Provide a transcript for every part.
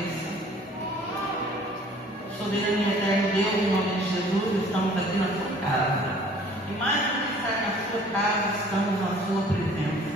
cabeça. Soberano e eterno Deus, em nome de Jesus, estamos aqui na sua casa. E mais do que estar na sua casa, estamos na sua presença.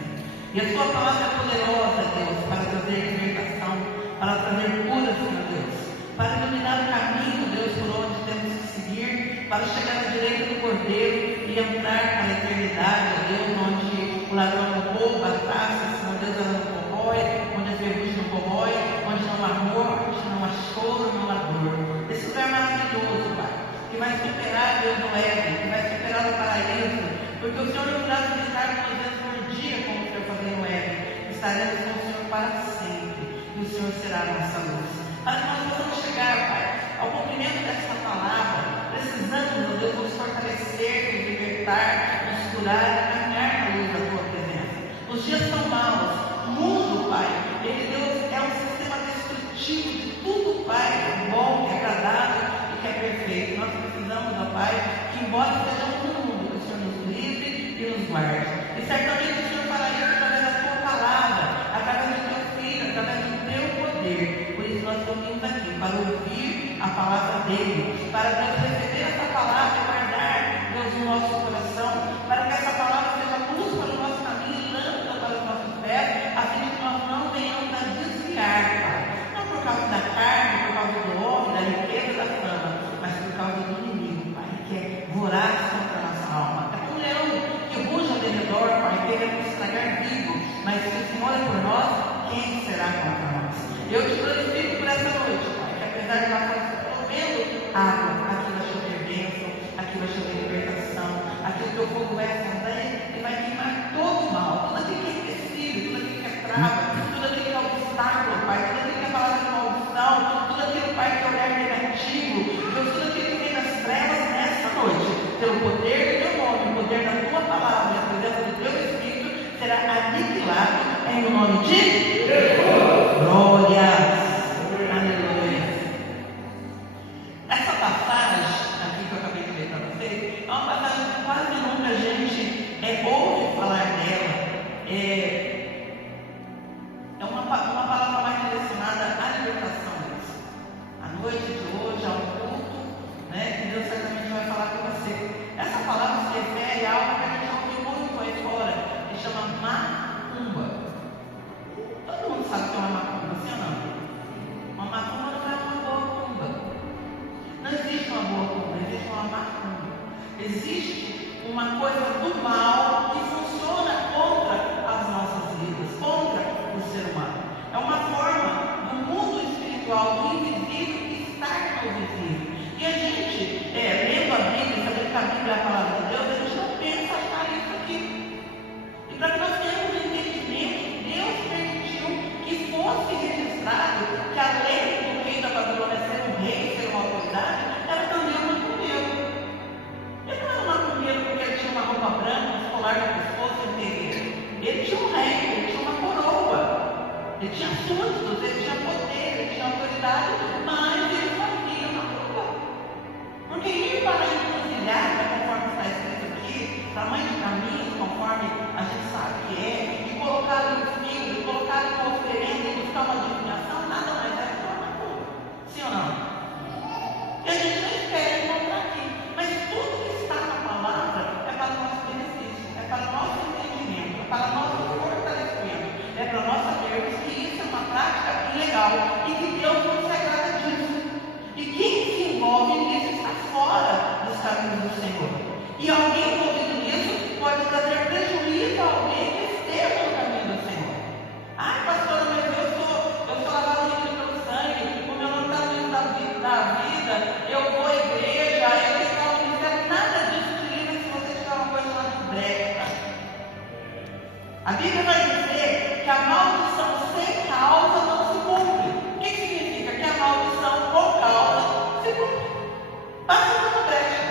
E a sua palavra é poderosa, Deus, para trazer libertação, para trazer cura, Senhor Deus, para iluminar o caminho, Deus, por onde temos que seguir, para chegar à direita do Cordeiro e entrar para a eternidade, Deus, onde o ladrão não rouba, a taça, Senhor Deus, ela não corrói, onde a ferrugem não corrói, onde não há morte, não há choro, não há dor. Esse lugar maravilhoso, Pai, que vai superar, Deus, no Éden, que vai superar o paraíso, porque o Senhor não irá visitar duas vezes por dia, como o Senhor fazia no Éden. Estaremos com o Senhor para sempre, e o Senhor será a nossa luz. Para que nós possamos chegar, Pai, ao cumprimento desta palavra, precisamos, meu Deus, nos fortalecer, nos libertar, nos curar e caminhar na luz da Tua presença. Os dias são maus, o mundo, Pai, ele, Deus, é um sistema destrutivo de tudo, Pai, que é bom, que é agradável e que é perfeito. Nós precisamos, ó Pai, que embora estejamos no mundo, que o Senhor nos livre e nos guarde. E certamente o Senhor fará isso através da Tua palavra, através do Teu Filho, através do Teu poder. Por isso nós estamos vindo aqui, para ouvir a palavra dEle, para Deus receber essa palavra e guardar, Deus, no nosso coração, para que essa palavra seja luz para o nosso caminho e lâmpada para os nossos pés, a fim de que nós não venhamos a desviar, Pai. Não por causa da carne, por causa do homem, da riqueza, da fama, mas por causa do inimigo, Pai, que é voraz contra a nossa alma. É um leão que ruge ao redor, Pai, querendo nos estragar vivo, mas se o Senhor é por nós, quem será contra nós? Eu te glorifico por essa noite, Pai, que apesar de nós estarmos provendo água, aqui vai chover bênção, aqui vai chover libertação, aqui o teu fogo vai acender e vai queimar todo o mal, tudo aquilo que é empecilho, tudo aquilo que é trava, tudo aquilo que é obstáculo, Pai, tudo aquilo que é palavra de maldição, tudo aquilo, Pai, que é olhar negativo, Deus, tudo aquilo que vem das trevas nessa noite, pelo poder do teu nome, o poder da tua palavra e a presença do teu Espírito, será aniquilado em nome de Jesus. Glória. Aleluia. Essa passagem aqui que eu acabei de ler para vocês é uma passagem que quase nunca a gente ouve falar dela. É uma palavra mais direcionada à libertação mesmo. A noite de hoje, ao culto, né, que Deus certamente vai falar com você. Essa palavra se refere a algo que a gente ouviu muito aí fora, que chama macumba. Todo mundo sabe o que é uma macumba, sim ou não? Uma macumba não é uma boa cumba. Não existe uma boa cumba, existe uma macumba. Existe uma coisa do mal que funciona contra as nossas vidas, contra o ser humano. É uma forma do mundo espiritual, do invisível, estar no visível. E a gente, lendo a Bíblia, sabendo que a Bíblia é a palavra de Deus, a gente não pensa achar isso aqui. E para que nós tenhamos um entendimento, Deus permitiu que fosse registrado que além do rei da Babilônia ser um rei, ser uma autoridade, era também um macumbeiro. Ele não era um macumbeiro porque ele tinha uma roupa branca, um colar no pescoço e um terreiro. Ele tinha um reino, ele tinha uma coroa, ele tinha súditos, ele tinha poder, ele tinha autoridade, mas ele fazia macumba. Porque ir para a encruzilhada, conforme está escrito aqui, tamanho de caminhos, conforme a gente sabe que é, e colocar ali um filho, e colocar ali uma oferenda e buscar uma divinação, nada mais é que uma macumba. Sim ou não? E a gente não espera encontrar aqui, mas tudo que está na palavra é para o nosso benefício, é para o nosso entendimento, é para o nosso fortalecimento, é para nós sabermos que isso é uma prática ilegal e que Deus não se agrada disso. E quem se envolve nisso está fora dos caminhos do Senhor. E alguém envolvido nisso pode trazer prejuízo a alguém que esteja no caminho do Senhor. Ai, pastora, mas eu sou lavado limpo pelo sangue, o meu nome está no livro da vida, eu vou à igreja, eu tenho que ministério, nada disso te livra se você tiver uma coisa chamada brecha. A Bíblia vai dizer que a maldição sem causa não se cumpre. O que significa? Que a maldição com causa se cumpre. Basta uma brecha.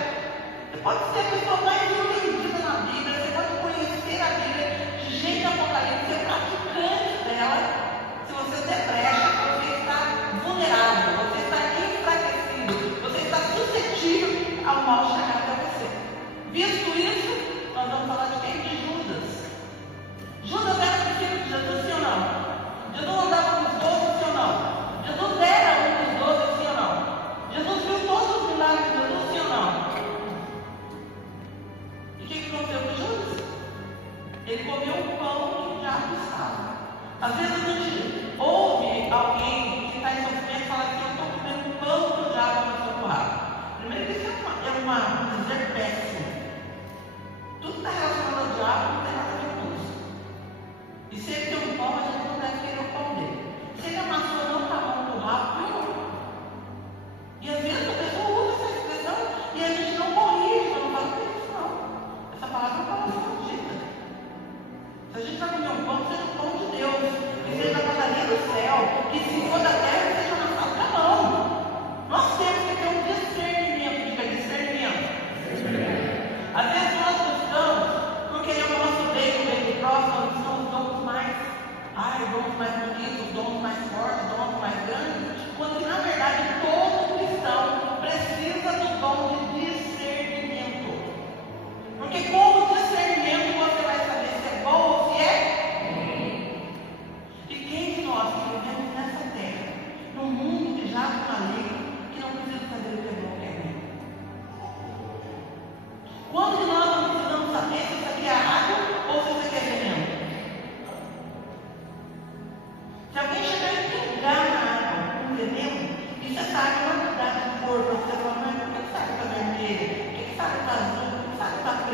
Você pode ser a pessoa mais humilde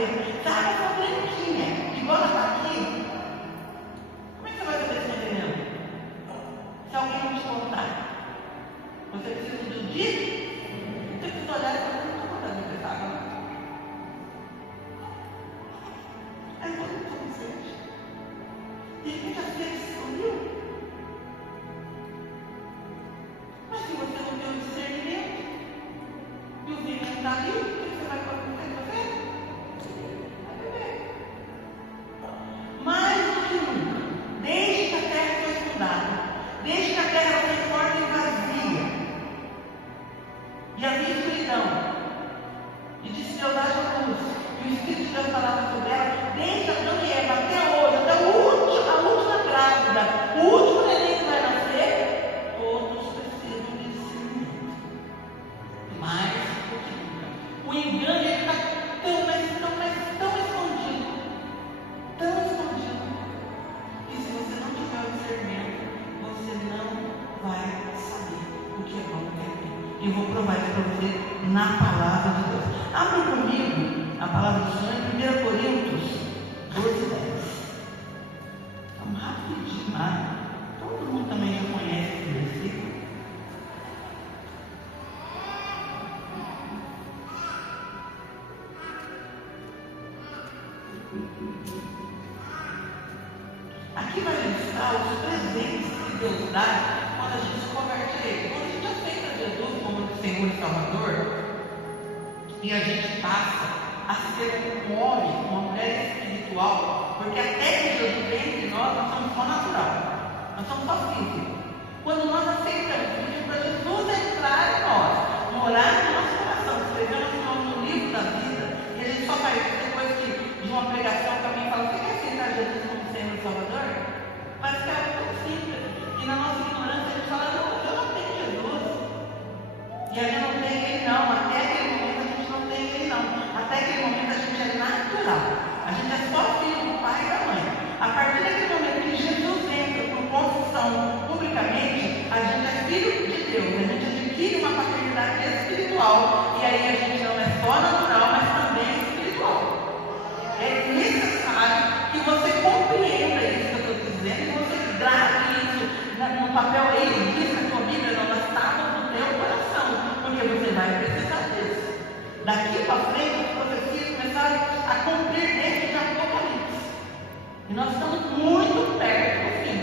fazer. Se a água for branquinha, igual ela está aqui, como é que você vai saber se não é veneno? Se alguém não te contar, você precisa de um dia, você precisa olhar e falar, não estou contando com essa água. Aí você não toma sede. De repente a sede sumiu. Mas se você não tem o discernimento, e o veneno está ali, o que você vai fazer? Vai beber. Mais do que nunca, desde que a terra foi fundada, desde que a terra foi forte e vazia, e havia escuridão, e disse Deus haja luz, e o Espírito de Deus falava sobre ela, desde Adão e Eva até hoje, até a última grávida, o último neném que vai nascer, todos precisam de discernimento. Mais do que nunca. O engano está tão escondido, que se você não tiver o discernimento, você não vai saber o que é bom e o que é ruim. Eu vou provar isso para você na palavra de Deus. Abra comigo a palavra do Senhor em 1 Coríntios 12:10. Vamos rapidinho lá. Todo mundo também já conhece esse versículo. Aqui vai listar os presentes que Deus dá quando a gente se converte a Ele. Quando a gente aceita Jesus como Senhor e Salvador, e a gente passa a ser um homem, uma mulher espiritual, porque até que Jesus vem entre nós somos só natural, nós somos só físicos. Quando nós aceitamos, pedimos para Jesus entrar em nós, morar no nosso coração, escrever nosso nome no livro da vida, e a gente só faz isso depois de uma pregação que alguém fala, você quer aceitar Jesus como Senhor e Salvador? Parece que é algo tão simples, e na nossa ignorância a gente fala, não, eu não tenho Jesus, e a gente não tem Ele não, até aquele momento a gente não tem Ele não, até aquele momento a gente é natural, a gente é só filho do pai e da mãe. A partir daquele momento que Jesus entra por confissão publicamente, a gente é filho de Deus, a gente adquire uma paternidade espiritual, e aí a gente não é só natural, mas também é espiritual. É necessário que você compreenda isso que eu estou dizendo, que você grave isso no papel, ele diz na tua Bíblia, não, nas tábuas do teu coração, porque você vai precisar disso. Daqui para frente, as profecias começaram a cumprir dentro de Apocalipse. E nós estamos muito perto do fim.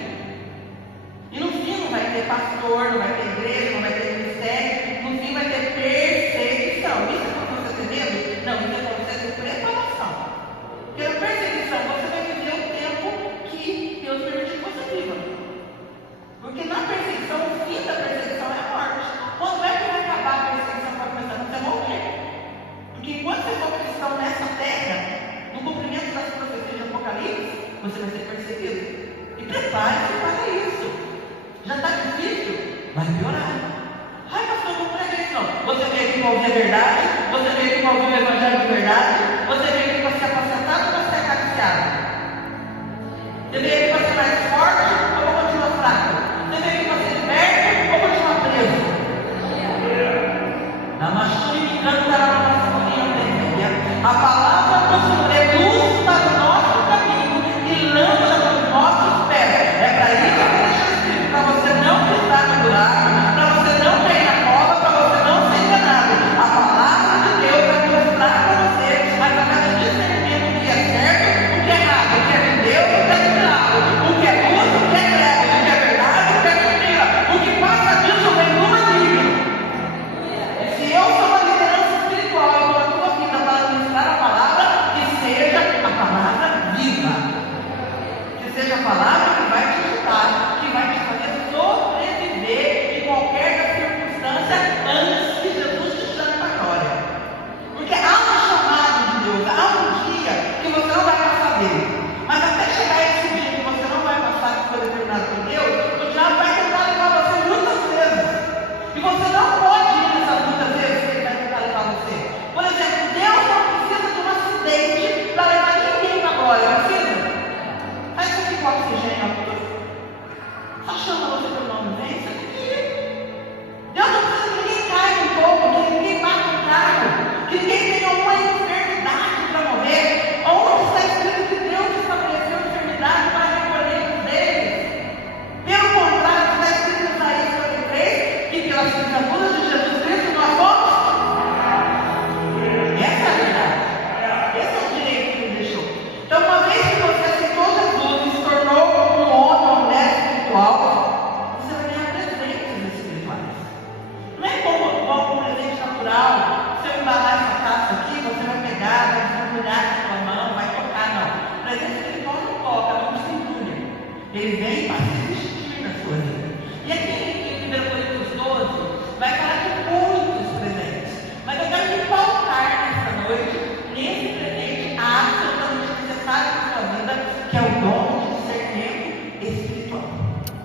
E no fim não vai ter pastor, não vai ter igreja, não vai ter ministério, no fim vai ter perseguição. Isso é para você ter medo? Não, isso é para você ter preparação. Pela perseguição, você vai viver o tempo que Deus permitiu que você viva. Porque na perseguição, o fim da perseguição é a morte. Quando é que vai acabar a perseguição para começar? Você morrer. Porque enquanto você for cristão nessa terra, no cumprimento das profecias de Apocalipse, você vai ser perseguido. E prepare-se para isso. Já está difícil? Vai piorar. Ai, pastor, não prega isso não. Você veio aqui para ouvir a verdade? Você veio aqui para ouvir o evangelho de verdade? Você veio aqui para ser apacentado ou para ser acariciado? Você veio aqui para ser mais forte ou para continuar fraco? Você veio aqui para ser liberto ou continuar preso? Na machura me cantará na a palavra do Senhor é luz para o nosso caminho e lâmpada para os nossos pés. É para isso que ele deixa escrito, para você não pisar no buraco, para você não cair na cova, para você não ser enganado. A palavra de Deus vai mostrar para você, vai dar discernimento o que é certo, o que é errado, o que é de Deus, o que é de diabo, o que é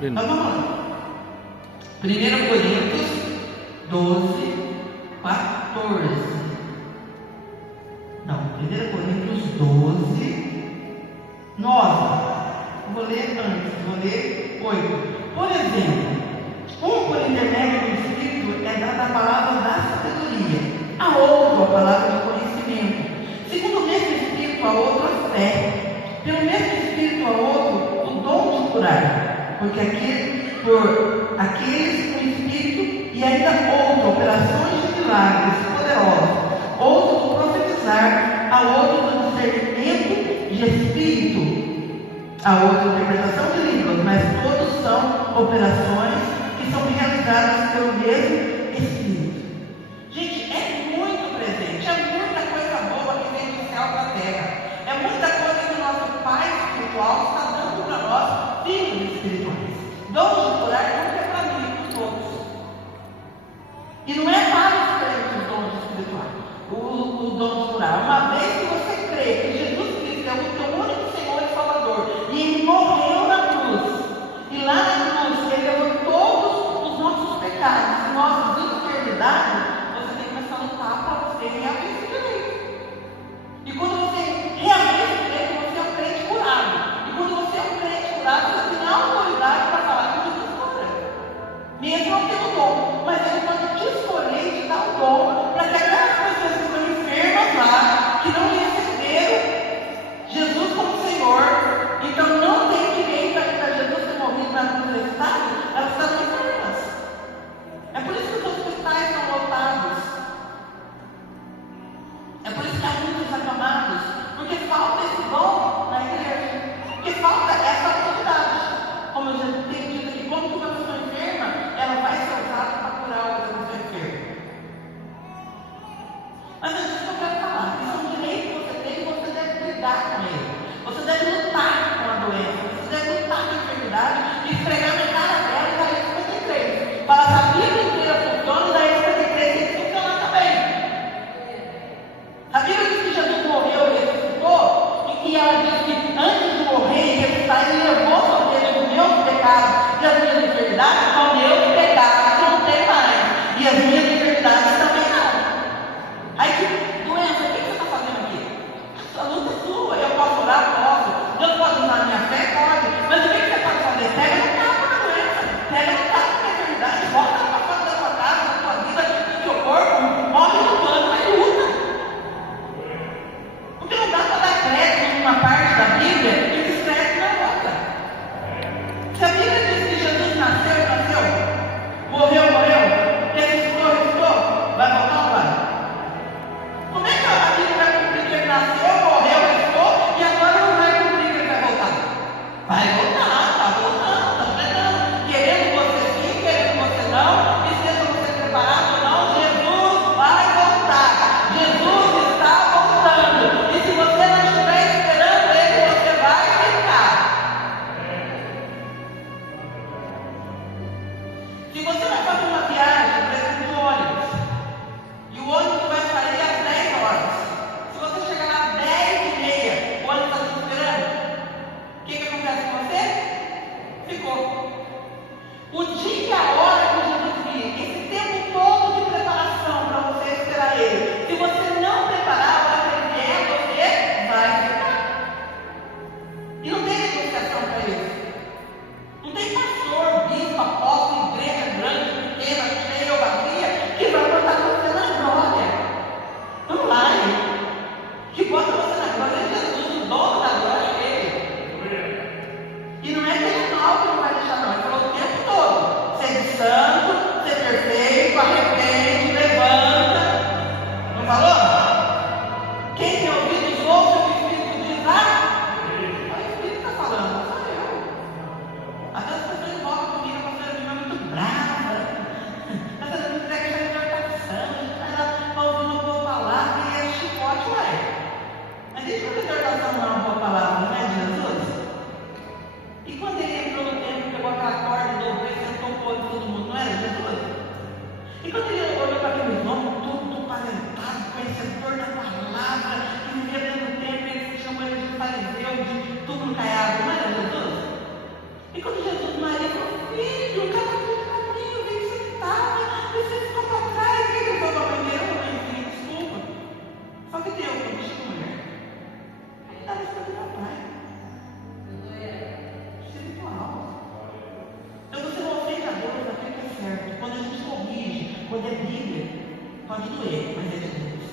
Então vamos lá. 1 Coríntios 12, 14. Não, 1 Coríntios 12, 9. Eu vou ler antes, vou ler 8. Por exemplo, por intermédio do Espírito é dada a palavra da sabedoria, a outro a palavra do conhecimento, segundo o mesmo Espírito a outro a fé, pelo mesmo Espírito a outro o dom de curar, por aqueles com Espírito, e ainda outro operações de milagres poderosos, outro do profetizar, a outro do discernimento de Espírito, a outra interpretação de línguas, mas todos são operações que são realizadas pelo mesmo Espírito. Gente, é muito presente, é muita coisa boa que vem do céu para a terra, é muita coisa que o nosso Pai espiritual está dando para nós, filhos espirituais. Dom de curar nunca é para mim, para os outros. E não é para os crentes o dom espiritual, o dom de curar. Uma vez que você crê que Jesus Cristo é o teu único Senhor e Salvador, e Ele morreu na cruz, e lá na cruz Ele levou todos os nossos pecados, as nossas enfermidades, você tem que começar a lutar para você reabrir esse direito. E quando você reabrir esse direito, você é um crente curado. E quando você é um crente curado, você tem autoridade para falar que Jesus cura. Mesmo não tendo dom, mas Ele pode te escolher e te dar o dom para que aquelas pessoas que estão enfermas lá, que não receberam Jesus como Senhor, então não tem direito para Jesus ter morrido na cruz desse estado, elas estão enfermas. É por isso que os hospitais estão lotados. É por isso que há muitos acamados, porque falta esse dom na igreja, porque falta essa autoridade. Como eu já tenho dito aqui, quando uma pessoa enferma, ela vai ser usada para curar outra pessoa enferma. Mas é disso que eu quero falar, isso é um direito que você tem e você deve lidar com ele. Você deve lutar com a doença, você deve lutar com a enfermidade e esfregar na cara dela e dar 53. Fala que a Bíblia inteira funciona e daí 53 tem que funcionar também. A Bíblia diz que Jesus morreu e ressuscitou, e ela diz que antes de morrer e ressuscitar, Ele levou sobre Ele os meus pecados e as minhas enfermidades, os meus pecados não tem mais, e as minhas enfermidades também não. Aí que doença, o que você está fazendo aqui? A luta é sua, eu posso orar, posso. Deus pode usar a minha fé, pode. Mas o que você pode fazer? Pega no tapa da doença, pega no tapa da enfermidade, volta para fora da sua casa, da sua vida, do seu corpo, morre lutando, mas luta. Porque não dá para dar crédito numa parte da Bíblia e descrédito na outra. Se a Bíblia diz que Jesus nasceu, morreu, ressuscitou, vai voltar ou vai? Como é que a Bíblia vai cumprir que Ele nasceu, morreu, ressuscitou e agora não vai cumprir que Ele vai voltar? Vai voltar, está voltando, está chegando. Querendo você sim, querendo você não, e seja você preparado ou não, Jesus vai voltar. Jesus está voltando. E se você não estiver esperando Ele, você vai ficar. Se você vai fazer uma viagem, precisa de ônibus, e o ônibus vai sair às 10 horas. Se você chegar lá às 10h30, o ônibus está te esperando, o que acontece com você? Ficou. O dia e a hora que Jesus vir, esse tempo todo de preparação para você esperar Ele, se você não preparar, a hora que Ele vier, você vai ficar. E não tem negociação para isso. Não tem pastor, bispo, apóstolo, igreja grande, Pode doer, mas é de Deus.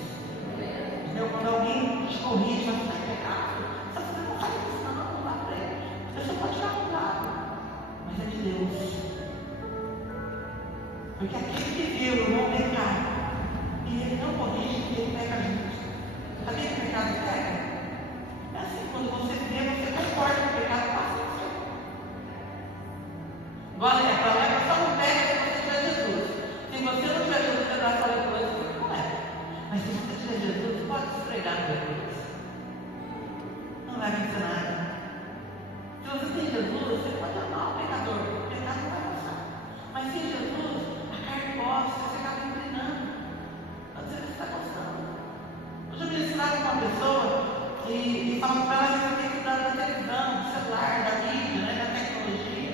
Entendeu? Quando alguém te corrige, você está em pecado, você não faz isso, não dá para ele. Você pode ficar com lado, mas é de Deus. Porque aquele que viu não pecar, e ele não corrige, ele peca junto. Sabia que o pecado pega? É assim, quando você vê, você concorda que o pecado passa em você. Igual a leva só não pega se você tiver Jesus. Se você não tiver Jesus, você dá só leproso, porque não é. Mas se você tiver Jesus, você pode se esfregar no leproso. Não vai acontecer nada. Se você tem Jesus, você pode amar o pecador. O pecado não vai passar. Mas sem Jesus, a carne gosta, você acaba inclinando. Você está gostando. Hoje eu ministrava com uma pessoa e falava para ela que você tem que cuidar da televisão, do celular, da mídia, né, da tecnologia.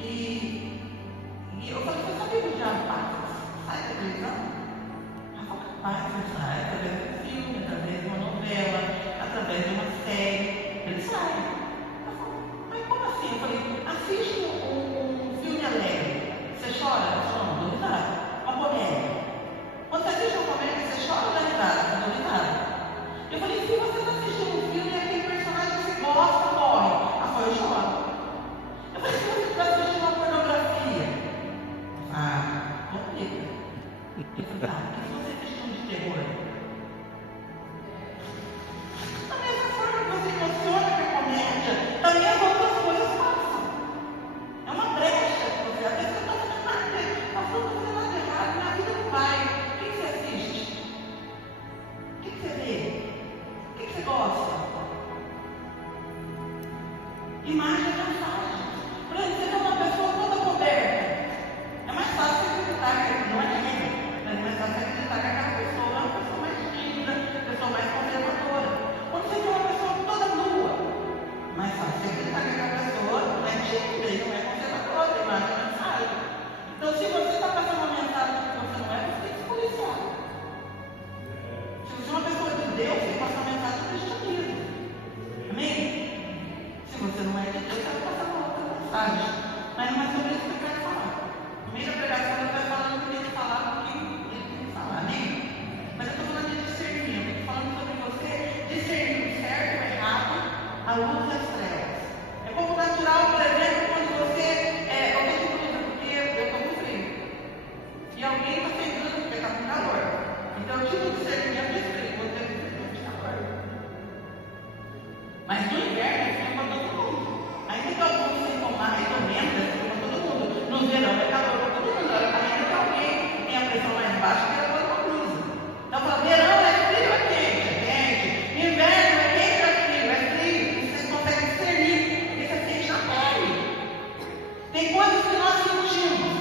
E eu falei, você sabia que o diabo sai da televisão? Ela falou, capaz, ele sai através de um filme, através de uma novela, através de uma série. Ele sai. Ela falou, mas como assim? Eu falei, assiste um filme alegre. Você chora? Não, dou risada. Uma comédia. Quando você assiste uma comédia, você chora ou dá risada? Não dou risada. Eu falei, se você está assistindo um filme e aquele personagem que você gosta morre, ela falou, eu choro. Eu falei, se você está assistindo uma pornografia, complica. Eu falei, tá, e se você assistir um de terror? Da mesma forma que você emociona com a comédia, também as outras coisas passam. É uma brecha que você, às vezes você está fazendo nada, passando nada errado, na vida não vai. O que você assiste? O que você vê? O que você gosta? Imagem é mensagem. Por exemplo, você vê uma pessoa toda coberta. É mais fácil você acreditar que não é tímida, mas é mais fácil você acreditar que aquela pessoa é uma pessoa mais tímida, uma pessoa mais conservadora. Quando você vê uma pessoa toda nua, mais fácil você acreditar que aquela pessoa não é tímida e não é conservadora. Imagem é mensagem. Então, se você está passando uma mensagem que você não é, você tem que se policiar. Se você é uma pessoa de Deus, você passa uma mensagem do cristianismo. Amém? Se você não é de Deus, você vai passar uma outra mensagem. Mas não é sobre isso que eu quero falar. No meio da pregação, eu quero falar o que eu tenho que falar, o que ele tem que falar. Amém? Mas eu estou falando de discernir. Eu estou falando sobre você discernir o certo e o errado, a luz e as trevas. É pouco natural, por exemplo, quando você. Eu estou de blusa porque eu estou com frio. E alguém está sem blusa porque está com calor. Então eu tive um discernimento de frio. Você tem discernimento de calor. Mas no inverno é frio para todo mundo. Ainda que alguns sintam mais ou menos, é frio para todo mundo. No verão é calor para todo mundo. Ainda que alguém tenha a pressão mais baixa, que ela põe uma blusa. Então fala, verão é frio, é quente, é quente. Inverno é quente, é frio, é frio. E vocês conseguem discernir, porque você sente na pele. Tem coisas que nós sentimos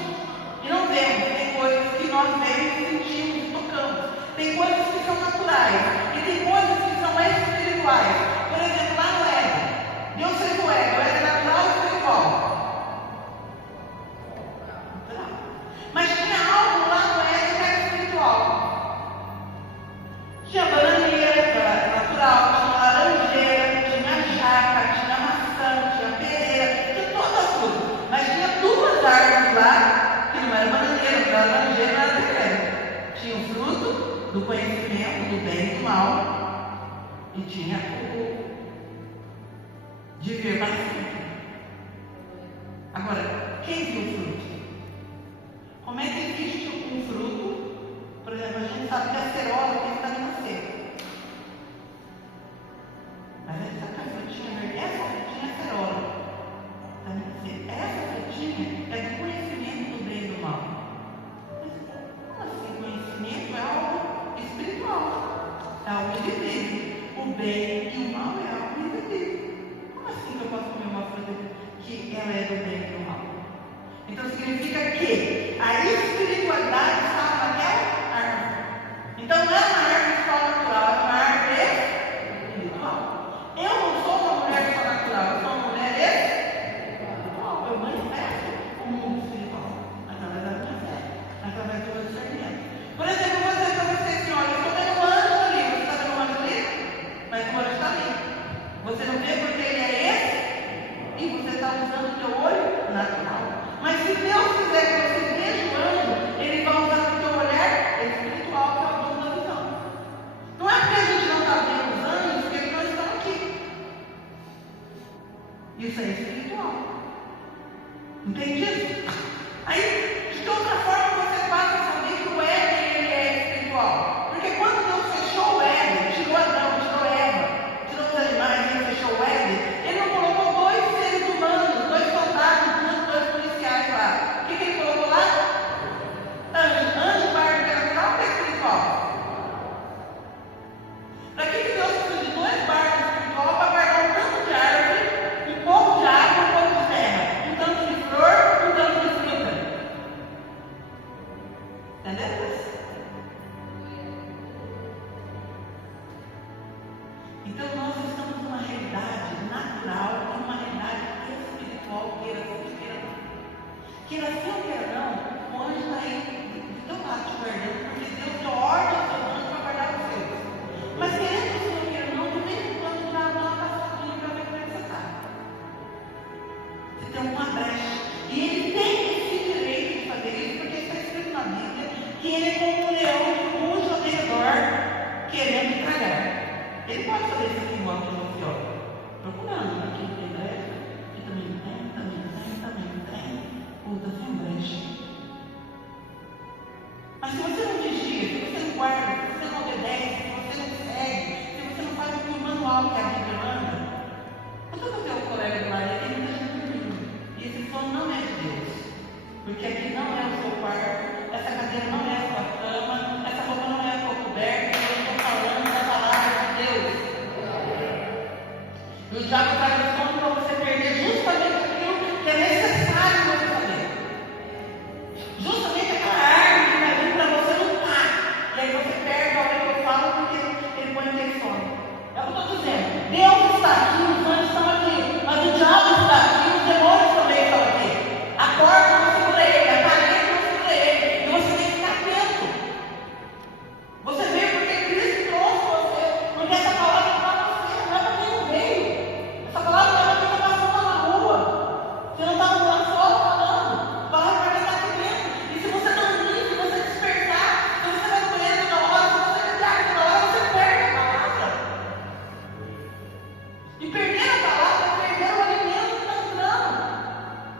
e não vemos. Tem coisas que nós vemos, sentimos e tocamos. Tem coisas que são naturais e tem coisas que são espirituais. Por exemplo, lá no Éden, Deus fez o Éden natural e espiritual. Mas tinha algo lá no Éden que era espiritual. Tinha bananeira natural, tinha laranjeira, tinha jaca, tinha maçã, tinha pereira, tinha todas as coisas. Mas tinha duas árvores lá, que não era bananeira, não era laranjeira, não era pereira. Tinha o fruto do conhecimento do bem e do mal, e tinha o de ver para sempre. Agora, quem viu o fruto? Como é que existe um fruto? Por exemplo, a gente sabe que a cerola tem vitamina C. Mas a gente sabe que a frutinha verde, essa frutinha é cerola. Vitamina C. Essa frutinha é do conhecimento do bem e do mal. Mas, como assim? Conhecimento é algo espiritual. É algo invisível. O bem e o mal é algo invisível. Como assim que eu posso comer uma fruta que ela é do bem e do mal? Então significa que a espiritualidade estava naquela árvore. Então não é uma árvore só natural, é uma árvore espiritual. Eu não sou uma mulher só natural, eu sou uma mulher espiritual. Eu manifesto o mundo espiritual através da minha fé, através do meu discernimento. Por exemplo, eu vou dizer para você assim, olha, eu estou vendo um anjo ali, você está vendo um anjo ali? Mas o anjo está ali. Você não vê porque ele é esse? E você está usando o seu olho natural. Mas se Deus quiser que você Entendeu? Então nós estamos numa realidade natural e numa realidade espiritual, queira sim ou queira não, o anjo está aí do teu lado te guardando, porque Deus deu ordem ao seu anjo para guardar os seus. Mas querendo sim ou queira não, de vez em quando já dá uma passadinha para ver como é que você está. Você tem uma brecha. E ele tem esse direito de fazer isso, porque está escrito na Bíblia que ele é como um leão que ruge ao redor, querendo tragar. Ele pode fazer isso aqui igual que você olha. Procurando, aqui tem brecha, aqui também tem. Puta, sem brecha. Mas se você não vigia, se você não guarda, se você não obedece, se você não segue, se você não faz o manual que a Bíblia manda, quando eu tenho um colega do lado, ele não deixa dormir. E esse sono não é de Deus. Porque aqui não é o seu quarto, essa cadeira não é a sua cama, essa roupa não é a sua coberta, eu estou falando da palavra de Deus. E o diabo traz o sono para você perder justamente aquilo que é necessário você fazer. Justamente aquela árvore que vai vir para você lutar. E aí você perde a hora que eu falo porque ele põe aquele sono. É o que eu estou dizendo. Deus está aqui, os anjos estão aqui. Mas o diabo está aqui, os demônios também estão aqui. A porta não segura ele, a parede não segura ele. E você tem que ficar atento. Você veio porque Cristo trouxe você. Porque essa palavra é para você, não é para quem não veio. Essa palavra não é para quem está passando na rua. Você não está andando fora falando. A palavra vai estar aqui dentro. E se você não vir, se você despertar, se você vai no banheiro toda hora, se você ligar toda hora, você perde a palavra. E perder a palavra é perder o alimento que está entrando.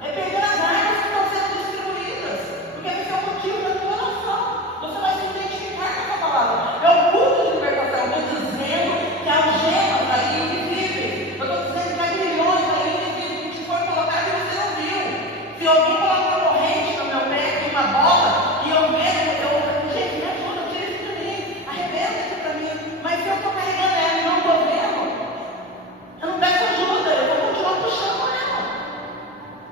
É perder as armas que estão sendo distribuídas. Porque esse é o motivo da tua oração. Você vai se identificar com essa palavra. É o culto de libertação. Eu estou dizendo que há algemas aí invisíveis. Eu estou dizendo que há milhões aí invisíveis que foram colocados e você não viu. Se alguém coloca uma corrente no meu pé com uma bola e eu vejo, gente, me ajuda, tira isso para mim. Arrebenta isso para mim. Mas se eu estou carregando ela e não estou vendo, eu não peço ajuda, eu vou continuar puxando ela.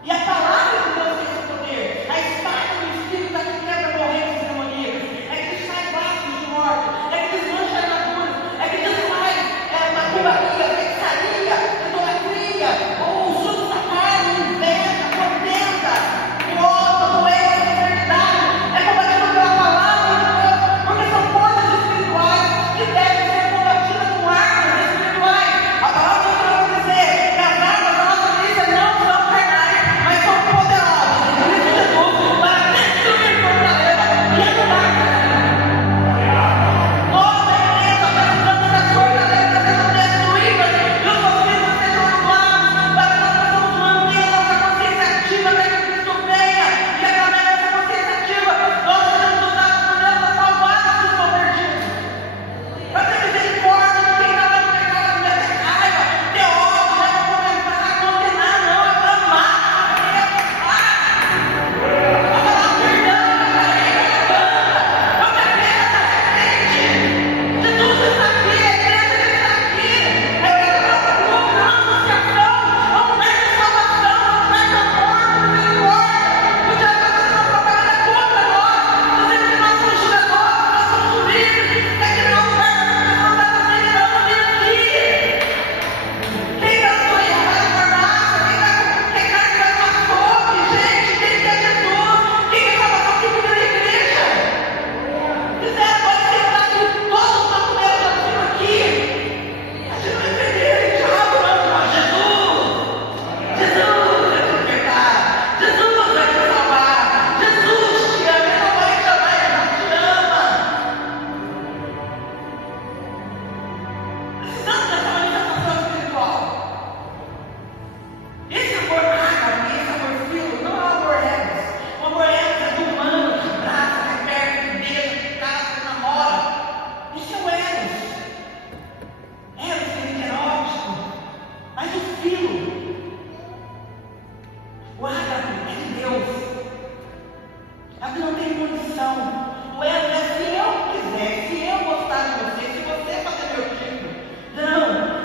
E a palavra de Deus tem esse poder. A espada do Espírito é que quebra correntes demoníacas, é que desfaz laços de morte, é que desmancha armaduras, é que desfaz macumbaria, feitiçaria, idolatria, o uso da carne, inveja, contenda, o ódio, doença, enfermidade. É combatido pela palavra de Deus, porque são forças espirituais que devem ser combatidas com armas espirituais. A palavra de Deus vai dizer que as armas da nossa milícia não são carnais, mas são poderosas em Cristo Jesus para destruir fortaleza e anular toda a igreja precisando das fortalezas sendo destruídas e os conflitos sendo anulados para que nós possamos manter a nossa consciência ativa até que Cristo venha e através dessa consciência ativa nós seremos usados por Deus para salvar os convertidos. Para ter misericórdia de quem está lá no pecado, não é ter raiva, ter ódio, não é comentar, condenar, não, é clamar, é falar perdão, não te arrependa, se arrepende. Jesus está aqui, a igreja está aqui, é o nosso grupo, a nossa associação, é um lugar de salvação, é um lugar de amor, de misericórdia. O diabo está fazendo uma propaganda contra nós, dizendo que nós somos julgadores, que nós somos livres, que aqui não é um lugar para as pessoas estarem acelerando vir aqui. Quem está no banheiro vai na farmácia, quem está no açougue, gente, quem quer Jesus, quem quer salvação, quem fica na igreja. Quiser, pode sentar aqui, todos os documentos já estão aqui. A gente vai entender, diabo, não, Jesus vai te libertar, Jesus vai te salvar, Jesus te ama, ele não vai te amar, ele não te ama. Precisamos dessa manifestação espiritual. Esse amor ágape, esse amor filo, não é um amor regras. O amor regras é do humano, que abraça, que aperta, que beija, que casa, que namora. Esse é o Eros. Eros é erótico. Mas o filo, o ágape é de Deus. É o que não tem condição. O Eros é se eu quiser, se eu gostar de você, se você fazer meu tipo. Não,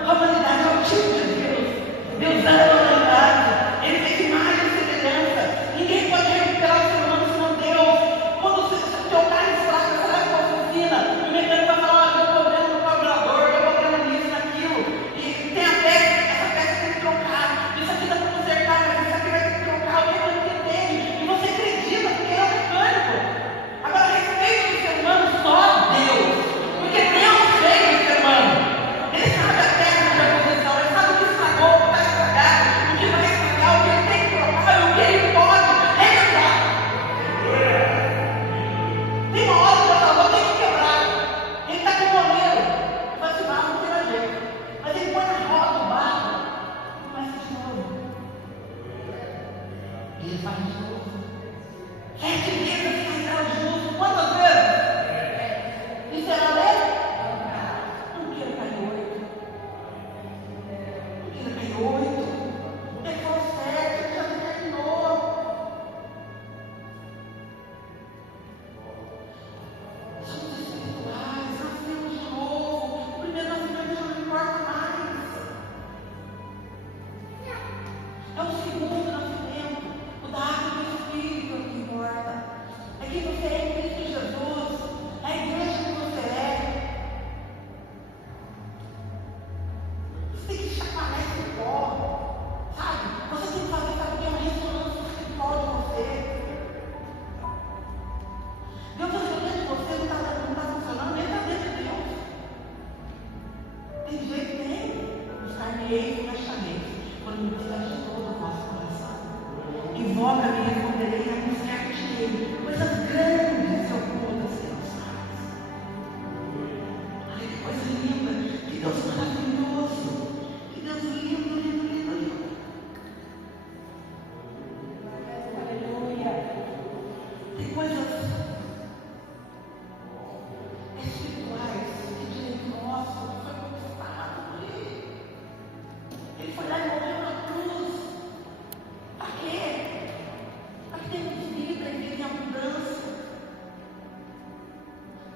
a humanidade é o tipo de Deus. Deus ama a humanidade. Ele fez imagem e semelhança. Ninguém pode recuperar o ser humano senão Deus. Quando o teu pai coisas espirituais que direito nosso foi conquistado por Ele. Ele foi lá e morreu na cruz. Para quê? Para que tenhamos vida e vida em abundância.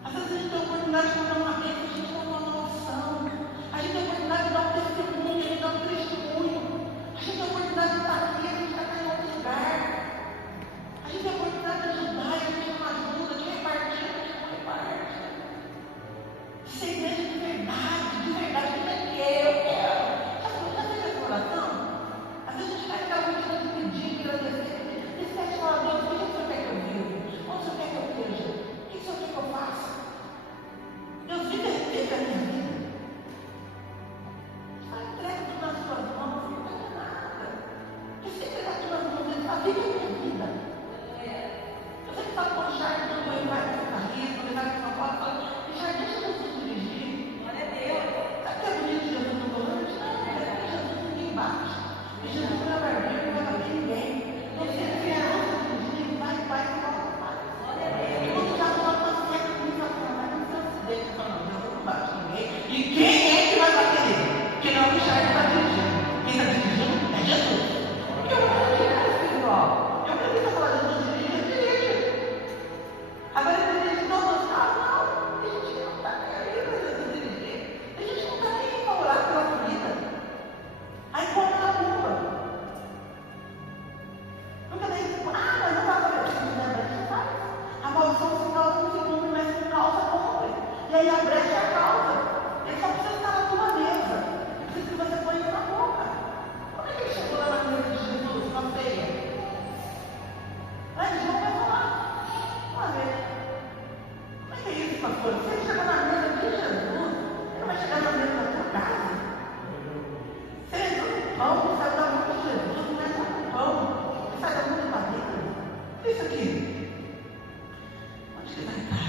Às vezes a gente tem a oportunidade de contar uma bênção, a gente não tem uma noção. A gente tem a oportunidade de dar um testemunho, a gente dá um testemunho. A gente tem a oportunidade de estar aqui, a gente está em outro lugar. A gente tem a oportunidade de ajudar, a gente não ajuda, de repartir, a gente não reparte. De ser igreja de verdade, que eu quero. Já fez essa oração? Às vezes a gente faz aquela rotina de pedir, agradecer. E esquece de falar, Deus, o que o Senhor quer que eu viva? Onde o Senhor quer que eu esteja? O que o Senhor quer que eu faça? Deus, vive a minha vida. Entrega tudo nas suas mãos, não pega nada. Porque sempre está tudo nas mãos, ele fala, vive a minha vida. Eu sempre falo com o Richard, quando ele vai para o carrinho, quando ele vai para São Paulo, eu falo, Richard, deixa Jesus dirigir. Glória a Deus. Sabe que é bonito Jesus no volante? Não, é Jesus ninguém bate. E Jesus não é barbeiro, não vai bater ninguém. Então, se ele vier a dirigir, ele vai, e coloca paz. Glória a Deus. E quando já coloca uma certa comigo, eu falo, mas não tem um acidente. Eu falo, não, Jesus não bate ninguém. E quem é que vai bater nele? Porque não é o Richard que está dirigindo. Quem está dirigindo é Jesus. Porque eu não acredito no espiritual. Eu acredito que falar Jesus dirige, ele dirige. Agora ele dirige todos os carros, não. A gente não está nem aí para Jesus dirigir. A gente não está nem aí para orar pela comida. Aí come na rua. Nunca nem mas não vai fazer isso, né? A gente faz. A maldição se causa no segundo, mas se causa compre. E aí a brecha é a causa. Ele só precisa estar na tua mesa. Ele precisa que você põe isso na boca. Como é que ele chegou lá na mesa de Jesus, na ceia? Aí João vai falar. Olha, como é que é isso, pastor? Se ele chegou na mesa de Jesus, ele vai chegar na mesa da tua casa. Se ele entrou no pão, ele saiu da mão de Jesus, não entra no pão. Ele sai da mão de barriga. O que é isso aqui? Onde que vai estar?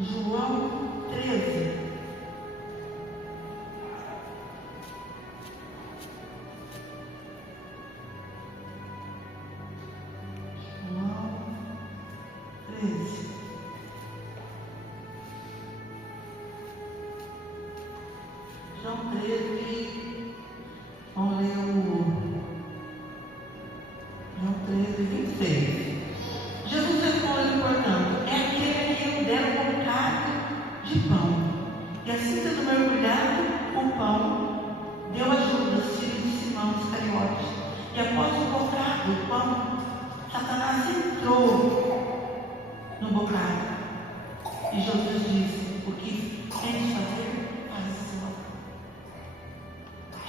João 13. João 13, vamos ler João 13, 26. Jesus respondeu, portanto, é aquele a quem eu der um bocado de pão. E assim sendo mergulhado com o pão, deu a Judas, filho de Simão Iscariote. E após o bocado do pão, Satanás entrou no bocado. E Jesus disse, o que queres fazer, faz a sua vontade.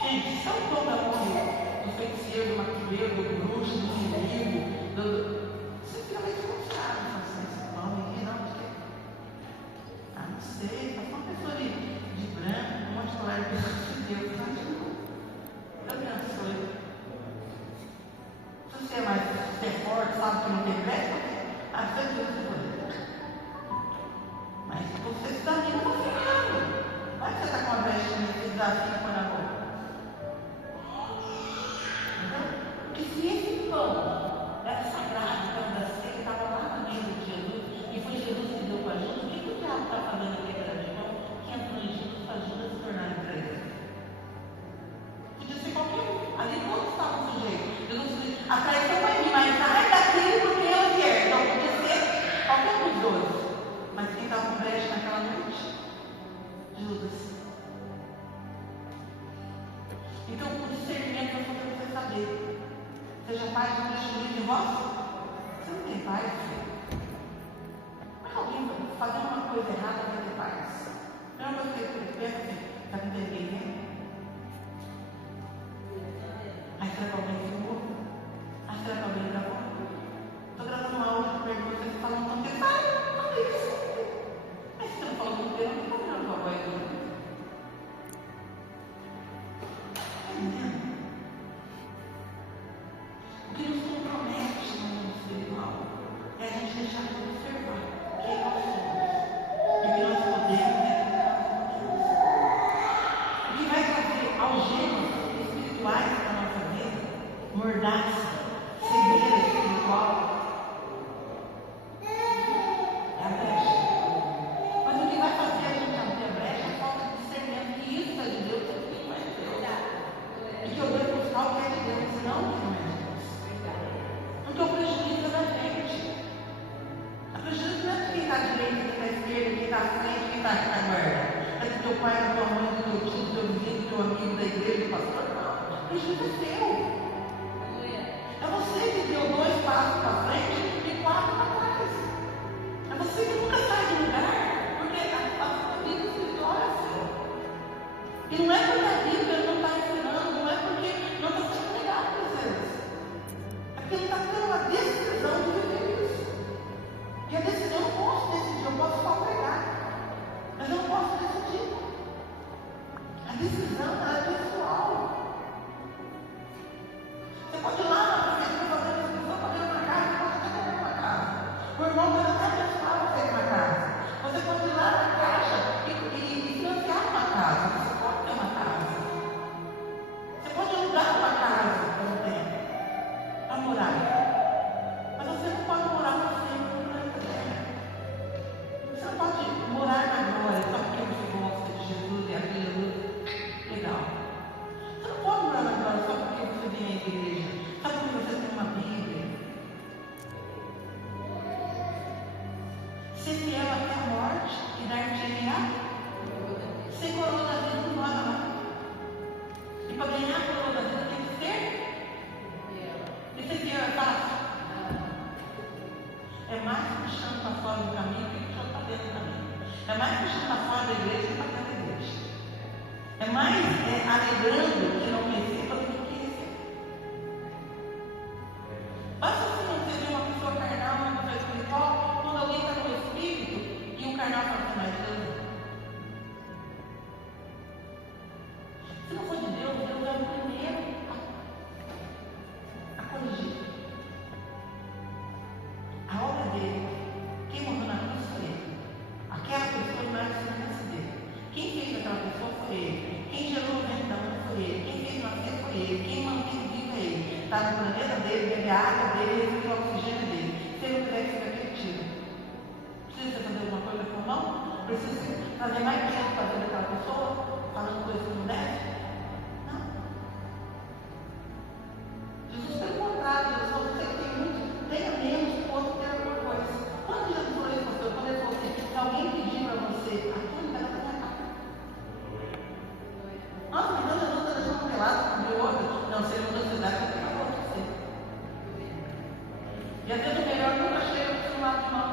Gente, isso é um dom da mão do feiticeiro, do macumbeiro, do bruxo, do inimigo, você fica meio desconfiado, esse pão aqui, não, porque não sei, mas uma pessoa de branco, um monte de colar de pessoas de Deus, eu penso, se você é mais forte, sabe que não tem pressa, às vezes você pode. Mas você está ali não confiando. Vai que você está com uma brechinha que desafio põe na boca. Porque se esse pão era sagrado, o pão da ceia, que estava lá na mesa de Jesus, e foi Jesus que deu para Judas, o que o diabo está fazendo aqui para de pão que entrou em Jesus para Judas se tornar empresa? Podia ser qualquer um. Ali todos estavam sujeitos. Jesus disse, a traição vai vir, mas sai daquele porque eu quero. Então podia ser qualquer um dos dois. Mas quem estava com brecha naquela noite? Judas. Então o discernimento vai fazer você saber. Seja pai de um testemunho de vós. Você não tem paz, filho. Mas alguém fazer uma coisa errada vai ter paz. Não é uma coisa que ele pensa assim, está com ninguém. Aí será que alguém filmou? Aí será que alguém gravou? Estou gravando uma aula que pergunta, você fala um nome, você fala, não é isso. Mas se você não falou com Deus, não está vendo a tua voz hoje. Está entendendo? O que nos compromete no mundo espiritual é a gente deixar de observar quem nós somos e que nós podemos realizar com Deus. O que vai trazer algemas espirituais para a nossa vida, mordaça, cegueira espiritual, está aqui na guarda? É do teu pai, da tua mãe, do teu tio, do teu vizinho, do teu amigo, da igreja, do pastor? Não. Egito é seu. É você que deu 2 passos para frente e 4 para trás. É você que nunca sai de lugar, porque a sua vida espiritual é sua. E não é porque a Bíblia não está ensinando, não é porque não está sendo pregado para vocês. É porque ele está tendo uma decisão de viver isso. E a decisão eu não posso decidir, eu posso só pregar. Mas eu não posso decidir. A decisão é pessoal. Você pode ir lá na prefeitura fazer a inscrição para ter uma casa, pode até ter uma casa. O irmão pode até abençoar você com uma casa. Você pode ir lá na caixa e financiar uma casa. Você pode ter uma casa. Você pode alugar uma casa por um tempo para morar. Mas você não pode morar para sempre na terra. Você não pode morar na glória só porque você gosta de Jesus e aquilo. Legal. Você não pode morar na glória só porque você vem à igreja, só porque você tem uma Bíblia. Ser fiel até a morte e dar-te-á. Ser coroa da vida não mora lá. E para ganhar a coroa da vida tem que ser. E ser fiel é fácil. É mais puxando para fora do caminho que puxando para dentro do caminho. É mais puxando para fora da igreja que para dentro da igreja. É mais alegrando que não receba do que receber. Basta você não ser uma pessoa carnal, uma pessoa espiritual, quando alguém está no espírito e o carnal está sendo mais Deus. Se não for de Deus, Deus é o primeiro a corrigir. A obra dele, quem morreu na cruz foi ele. Aquela pessoa não se merece dele. Quem fez aquela pessoa foi ele. Quem gerou o vento da mão foi ele. Quem fez nascer foi ele. Quem mantém vivo é ele. Está no planeta dele, bebe a água dele, recebe o oxigênio dele. Se ele quiser que seja repetido. Precisa fazer alguma coisa com a mão? Precisa fazer mais tempo para ver aquela pessoa? Falando coisas que não deve? Não. Jesus, pelo contrário, Jesus falou que você tem muito, tenha menos, o outro tem alguma coisa. Quando Jesus falou isso, pastor, quando ele falou assim, se alguém pedir para você, a tua libera da minha casa. Nossa, mas então Jesus está deixando um pelado com o outro. Não, se ele mudou de cidade, vai pegar outro você. E às vezes o melhor nunca chega para o seu lado de mão.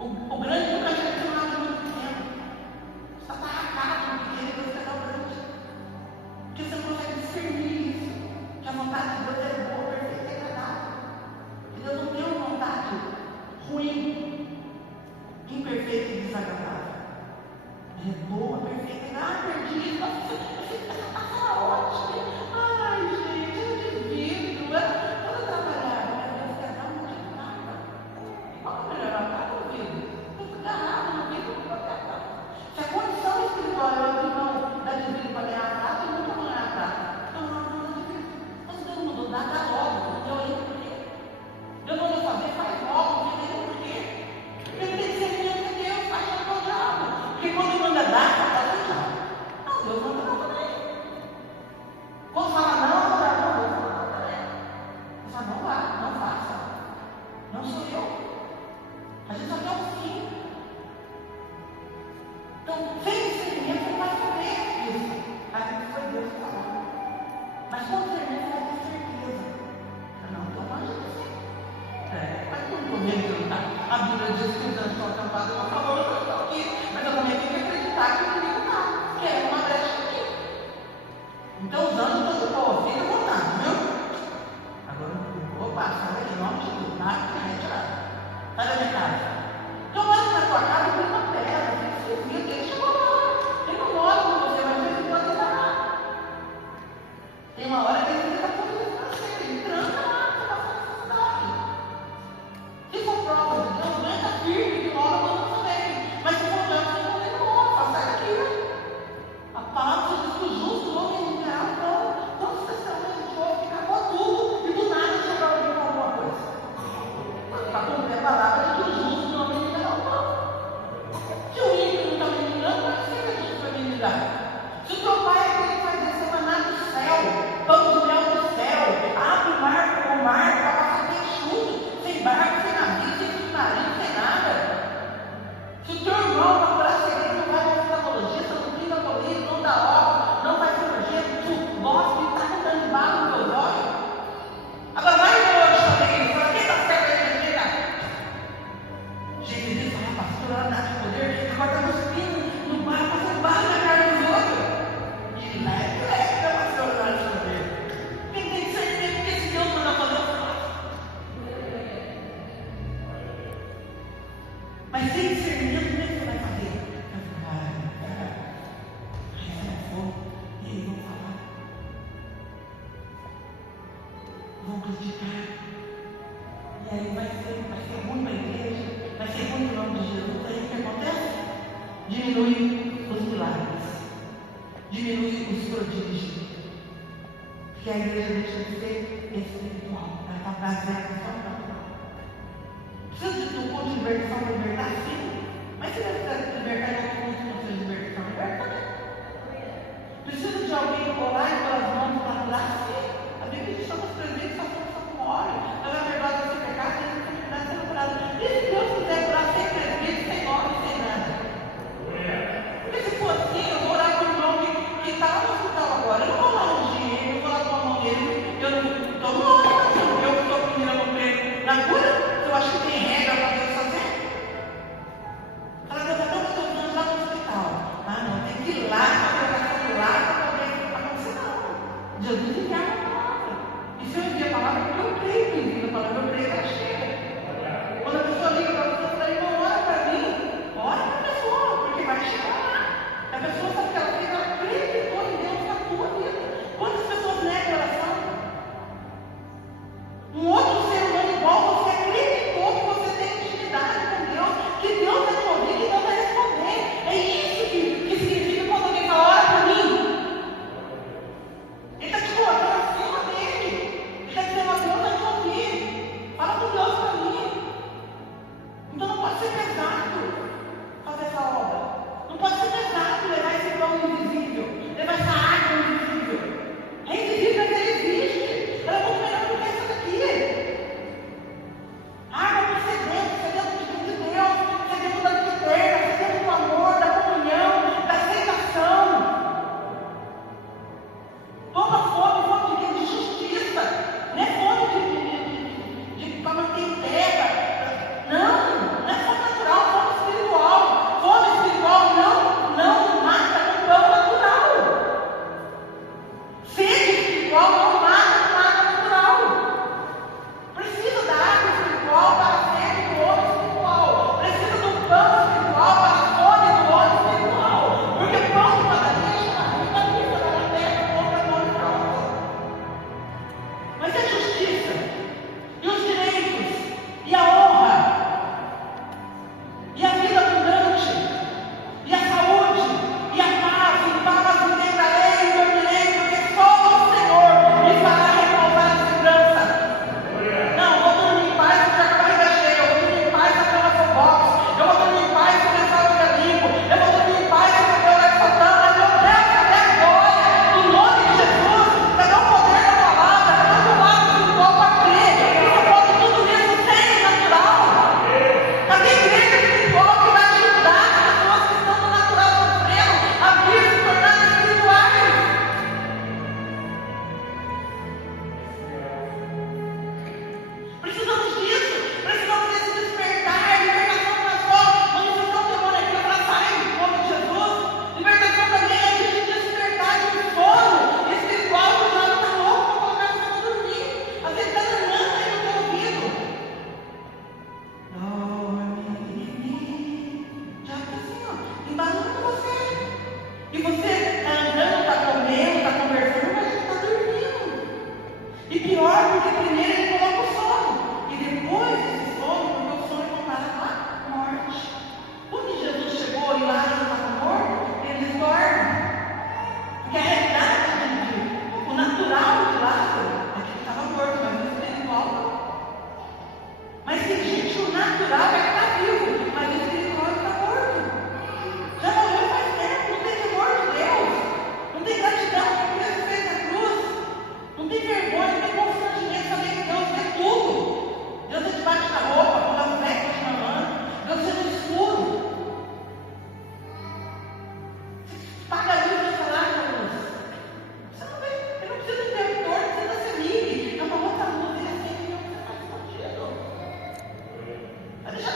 O grande nunca chega para o seu lado de mão pequeno. Você está arracado no pequeno e você está o grande. Porque você não consegue discernir isso. Que a vontade de Deus é boa, perfeita e agradável. E Deus não tem uma vontade ruim, imperfeita e desagradável. É boa, perfeita e agradável. Perdi isso. Essa casa ótima. Ai, gente, eu divido. Quando eu trabalhava, Deus quer dar uma de nada. Qual é melhor? Cada ouvido. Eu fui agarrado no ouvido do profeta. Se a condição espiritual é o irmão da divina para ganhar a prata, eu nunca vou ganhar a prata. Então, não divino. Mas Deus mudou, dá logo. Eu ainda por quê? Deus mandou fazer, faz logo. Não tem por quê. Porque tem que ser mesmo que Deus faz com o diabo. Porque quando ele manda dar, está o diabo. Não, Deus manda dar também. Quando fala não, Deus manda dar também. Ele fala, não vá, não faça. Não sou eu. A gente só quer o fim. Então, sem discernimento, você não vai saber isso. Aí foi Deus que falou. Mas com discernimento, você vai ter certeza. Não, então manja você. Mas não estou vendo que a Bíblia diz que os anjos estão acampados. Eu falo, eu estou aqui. Mas eu também tenho que acreditar que o inimigo está. Que é uma brecha aqui. Então os anjos estão de boa, fica à vontade, viu? Agora, opa, sai daqui, em nome de Deus. Nada que retirar. Sai da minha casa. Então, olha na tua casa e põe uma pedra, tem que subir, tem que chegar lá. Ele não mora com você, mas ele pode estar lá. Tem uma hora que ele fica com você, ele tranca lá, você vai fazer necessidade. Se for prova de Deus, aguenta firme, que uma hora eu não também. Mas se for Deus, você não tem nada, sai daqui. A palavra diz que o justo não viverá, então, quando você está olhando de ouro, acabou tudo, e do nada chega alguém com alguma coisa. Para cumprir a palavra de Deus. Mas sem discernimento, como é que você vai fazer? Aí você vai for, e aí vão falar. Vão criticar. E aí vai ser ruim para a igreja, vai ser ruim para o nome de Jesus. Aí o que acontece? Diminui os milagres, diminui os prodígios. Porque a igreja deixa de ser espiritual, ela está baseada só no natural. Precisa do culto de libertação para libertar? Sim. Mas se você libertar em outro culto, não seja libertação, liberta, né? Precisa de alguém orar e pôr as mãos para curar? Sim. A Bíblia diz que somos presentes, só com óleo. Não é verdade do seu pecado, tem que terminar sendo curado. E se Deus quiser curar sem presbítero, sem nome, sem nada? Porque se for assim, eu vou orar por um irmão que está no hospital agora. Eu não vou lá ungir ele, eu vou lá pôr a mão nele. Eu não estou orando, eu estou primeiro no prêmio na cura. Eu acho que tem regra para Deus fazer. Fala, Deus, até que eu estou lá no hospital. Ah, não, tem que ir lá, fazer oração lá para poder acontecer. Não. Jesus enviava a palavra. E se eu envio a palavra, porque eu creio que envio a palavra, eu creio que ela chega. Quando a pessoa liga para você, fala, irmão, ora para mim. Ora para a pessoa, porque vai chegar lá. A pessoa sabe que ela fez, ela acreditou em Deus na tua vida. Quantas pessoas negam a oração? Um outro ser humano igual, você acreditou que você tem intimidade com Deus, que Deus vai te ouvir, que Deus vai responder. É isso que significa quando alguém fala, ora para mim. Ele está te colocando acima dele. Ele está dizendo, Deus vai te ouvir. Fala com Deus para mim. Então não pode ser pesado fazer essa obra. Não pode ser pesado levar esse pão invisível, levar essa água invisível. É invisível, mas ela existe. Ela é muito melhor do que essa daqui. A água é sedento de Deus, sedento da vida eterna, sedento do amor, da comunhão, da aceitação. Toma fome de justiça. Não é fome de para manter em terra. Não é fome natural, fome espiritual. Fome espiritual não mata com pão natural. Sede espiritual não mata com água natural. Precisa da água espiritual para a sede do homem espiritual. Precisa do pão espiritual para a fome do homem espiritual. Porque o pão de padaria chama vida viva na terra, compra pão e pronto. Mas a justiça, e os direitos, e a honra, e a vida abundante, e a saúde, e a paz, e paz integrarei e dormirei, porque só o Senhor me fará repousar em segurança. Não, vou dormir em paz porque a barriga é cheia, eu vou dormir em paz porque eu não sou box, eu vou dormir em paz porque a saúde é limpo, eu vou dormir em paz porque meu Deus é santana, meu Deus, cadê a glória? No nome de Jesus, cadê o poder da palavra? Cadê o lado espiritual para crer? Você pode tudo isso sem o natural. Cadê a igreja espiritual que vai ajudar as pessoas que estão no natural sofrendo a vir se tornar espirituais? Precisamos disso, precisamos desse despertar, libertação não é só manifestação demoníaca para sair do nome de Jesus, libertação também é de despertar de um sono espiritual que o diabo está louco para colocar você para dormir, às vezes está danando aí no teu ouvido. Dorme, já está assim, ó, embalando você, e você está andando, está comendo, está conversando, mas já está dormindo. E pior, porque primeiro ele coloca o sono. E depois desse sono, porque o sono é comparado à morte. Quando Jesus chegou e lá estava morto, eles dormem. Porque a realidade, o natural de Lázaro é que ele estava morto, mas o espiritual não. Mas tem gente, o natural é que está vivo, mas o espiritual está morto. Já morreu faz tempo, não tem temor de Deus, não tem gratidão por que Cristo fez na cruz. Não tem vergonha, não tem constrangimento, saber que Deus vê tudo. Deus é debaixo da roupa, com as vestes na mão. Deus é no escuro. Paga a luz e salário da luz. Você não vê, ele não precisa de interruptor, não precisa ser livre. É uma outra luz, ele acende e não precisa estar escondido. Vai deixar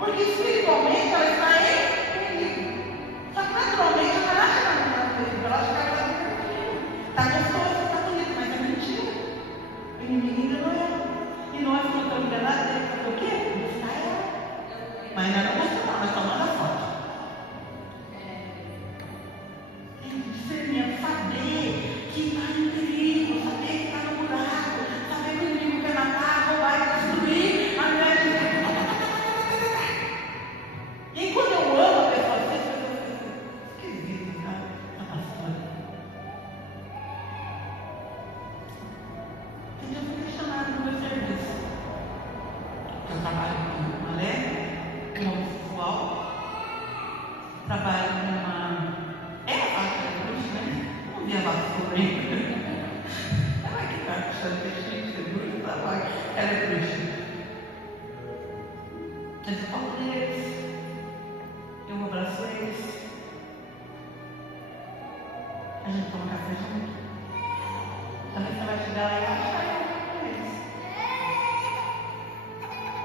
Porque espiritualmente ela está em perigo. Só que naturalmente ela acha que ela não está em perigo. Ela acha que ela está em perigo. Está gostoso, está bonito, mas é mentira. O inimigo enganou ela. E nós não estamos enganados, ele fazer o quê? Buscar ela. Mas ainda não gostou, não, nós tomamos a foto. Tem que discernimento, saber que está em perigo, saber que está no buraco, saber que o inimigo quer matar, roubar e destruir, ao invés de dizer. E aí, quando eu amo a pessoa assim, as pessoas ficam esquisitas, né? A pastora. E eu fui questionada no meu serviço. Eu trabalho com uma lésbica, com homossexual, trabalho com uma. É a parte da bruxa, né? Não vi a vassoura ainda. Ela que está achando que é chique ser bruxa, trabalho. Ela é bruxa. Mas eu falo com eles. Eu abraço eles. A gente toma café junto. Também você vai chegar lá e vai achar com eles.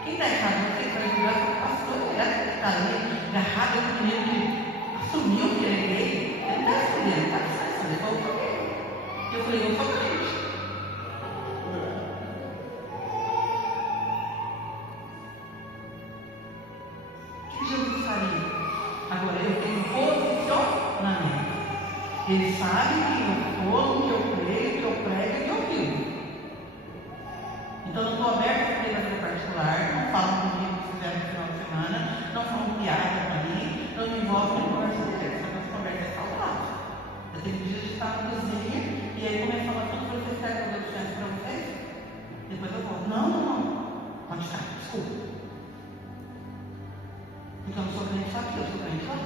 Quem está errado? Você que vai julgar a pastora, ela que está ali, agarrada com o menino que assumiu que ele é gay. Ele não está escondendo, ele está disfarçando, ele falou para mim. Eu falei, eu sou crente. O que Jesus faria? Agora, eu tenho posicionamento. Ele sabe que eu sou, que eu creio, que eu prego e que eu vivo. Então, eu estou aberto a ter vida particular, não falo comigo que fizeram no final de semana, não falo piada para mim, não me envolvo em conversa direta. Essa nossa conversa é saudável. Eu tenho dias de estar na cozinha e aí começo a falar tudo para vocês, querem que eu dê chance para vocês? Depois eu volto. Não. Pode ficar, desculpa. Porque eu não sou crente só aqui, eu sou crente lá.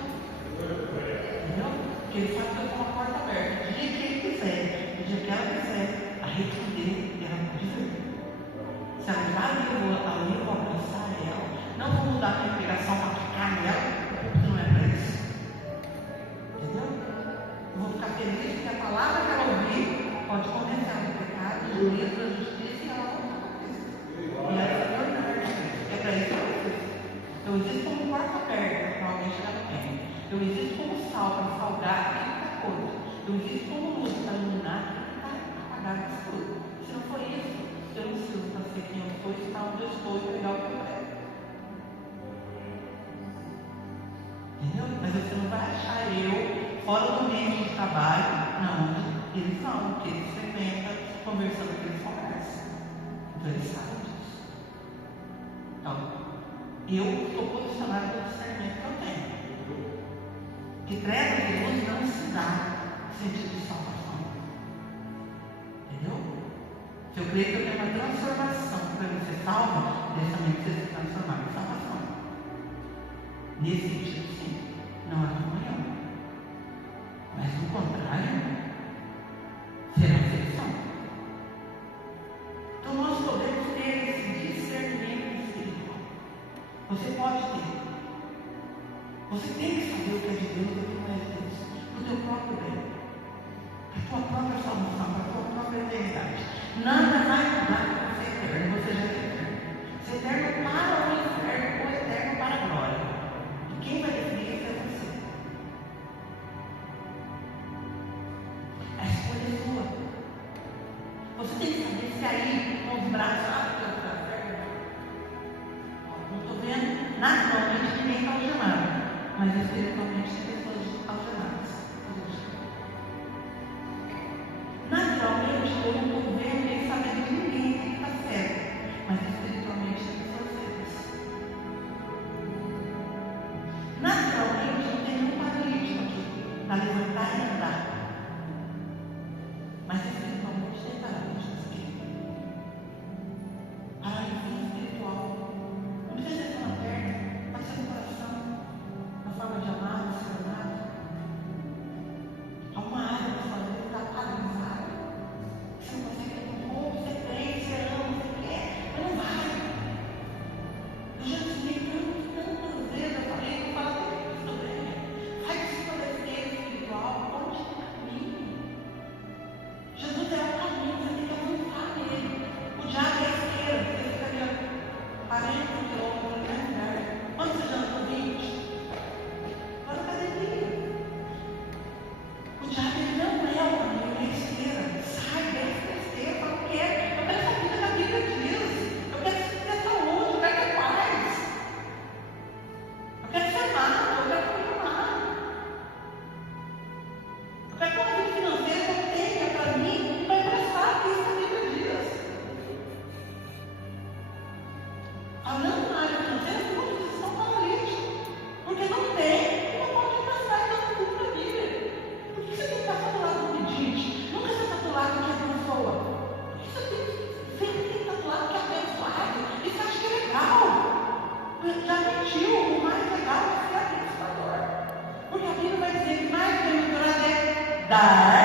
Entendeu? Porque ele sabe que eu tenho uma porta aberta. O dia que ele quiser, o dia que ela quiser, a responder, ela pode vir. Se ela vai ali, eu vou alcançar ela. Não vou mudar a minha pregação para ficar nela, porque não é para isso. Entendeu? Eu vou ficar feliz porque a palavra que ela ouvir pode convencer ela do pecado, do juízo, da justiça e ela vai voltar para Cristo. E ela vai tornar. É para isso que eu preciso. Eu existo como porta aberta para alguém chegar no reino. Eu existo como sal para salgar aquilo que está podre. Eu existo como luz para iluminar aquilo que está apagado de escuro. Se não for isso, eu não sirvo para ser quem eu sou, estar onde eu estou e pegar o que eu quero. Entendeu? Mas você não vai achar eu fora do ambiente de trabalho, não. Eles não, porque eles frequentam, conversando com eles conversam. Então eles sabem disso. Então, eu estou posicionado pelo discernimento que eu tenho. Que trevas e luz não se dá sentido de salvação. Entendeu? Se eu creio que eu tenho uma transformação para eu ser salva, Deus também precisa se transformar em salvação. Nesse sentido, sim. Não há comunhão. Mas, no contrário, será aflição. Então, nós podemos ter esse discernimento espiritual. Você pode ter. Você tem que saber o que é de Deus e o que não é de Deus. Para o teu próprio bem. Para a tua própria salvação, para a tua própria eternidade. Nada vai mudar para você eterno. Você já é eterno. Ser eterno para o inferno ou eterno para a glória. E quem vai definir isso é você. A escolha é sua. Você tem que saber se aí, com os braços abertos para a terra. Não estou vendo, naturalmente ninguém está algemado. Mas espiritualmente tem pessoas algemadas. Naturalmente eu não estou vendo nem sabendo de ninguém que está certo. Mas espiritualmente tem pessoas cegas. Naturalmente não tem nenhum paralítico aqui para levantar e andar. Mas espiritualmente tem paralíticos aqui. Paralisia espiritual. Não precisa ser na perna, pode ser no coração. Na forma de amar, de ser amado. Há uma área da sua vida que está paralisada. Você não consegue infantil, o mais legal é ser abençoador. Porque a Bíblia vai dizer que mais bem-aventurado é dar